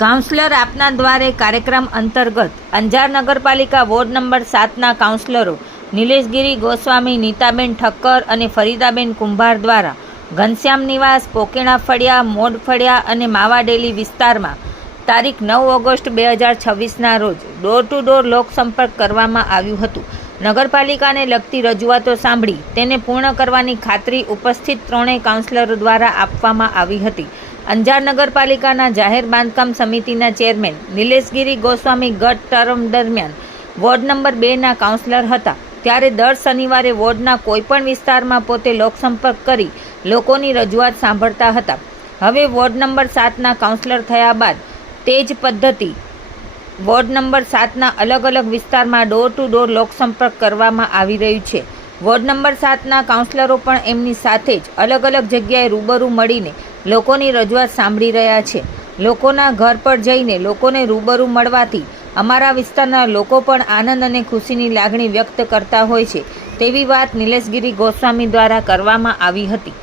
Counsellor આપના દ્વારે કાર્યક્રમ અંતર્ગત અંજાર નગરપાલિકા વોર્ડ નંબર 7ના કાઉન્સલરો નિલેશગીરી ગોસ્વામી, નીતાબેન ઠક્કર અને ફરીદાબેન કુંભાર દ્વારા ઘનશ્યામ નિવાસ, પોકેણા ફળિયા, મોડ ફળિયા અને માવાડેલી વિસ્તારમાં તારીખ 9 ઓગસ્ટ 2026ના રોજ ડોર ટુ ડોર લોકસંપર્ક કરવામાં આવ્યું હતું. નગરપાલિકાને લગતી રજૂઆતો સાંભળી તેને પૂર્ણ કરવાની ખાતરી ઉપસ્થિત ત્રણેય કાઉન્સલરો દ્વારા આપવામાં આવી હતી. અંજાર નગરપાલિકાના જાહેર બાંધકામ સમિતિના ચેરમેન નિલેશગીરી ગોસ્વામી ગત ટર્મ દરમિયાન વોર્ડ નંબર 2ના કાઉન્સલર હતા, ત્યારે દર શનિવારે વોર્ડના કોઈપણ વિસ્તારમાં પોતે લોકસંપર્ક કરી લોકોની રજૂઆત સાંભળતા હતા. હવે વોર્ડ નંબર 7ના કાઉન્સલર થયા બાદ તે જ પદ્ધતિ વોર્ડ નંબર 7ના અલગ અલગ વિસ્તારમાં ડોર ટુ ડોર લોકસંપર્ક કરવામાં આવી રહ્યું છે. વોર્ડ નંબર 7ના કાઉન્સલરો પણ એમની સાથે જ અલગ અલગ જગ્યાએ રૂબરૂ મળીને લોકોની રજૂઆત સાંભળી રહ્યા છે. લોકોના ઘર પર જઈને લોકોને રૂબરૂ મળવાથી અમારા વિસ્તારના લોકો પણ આનંદ અને ખુશીની લાગણી વ્યક્ત કરતા હોય છે તેવી વાત નિલેશગીરી ગોસ્વામી દ્વારા કરવામાં આવી હતી.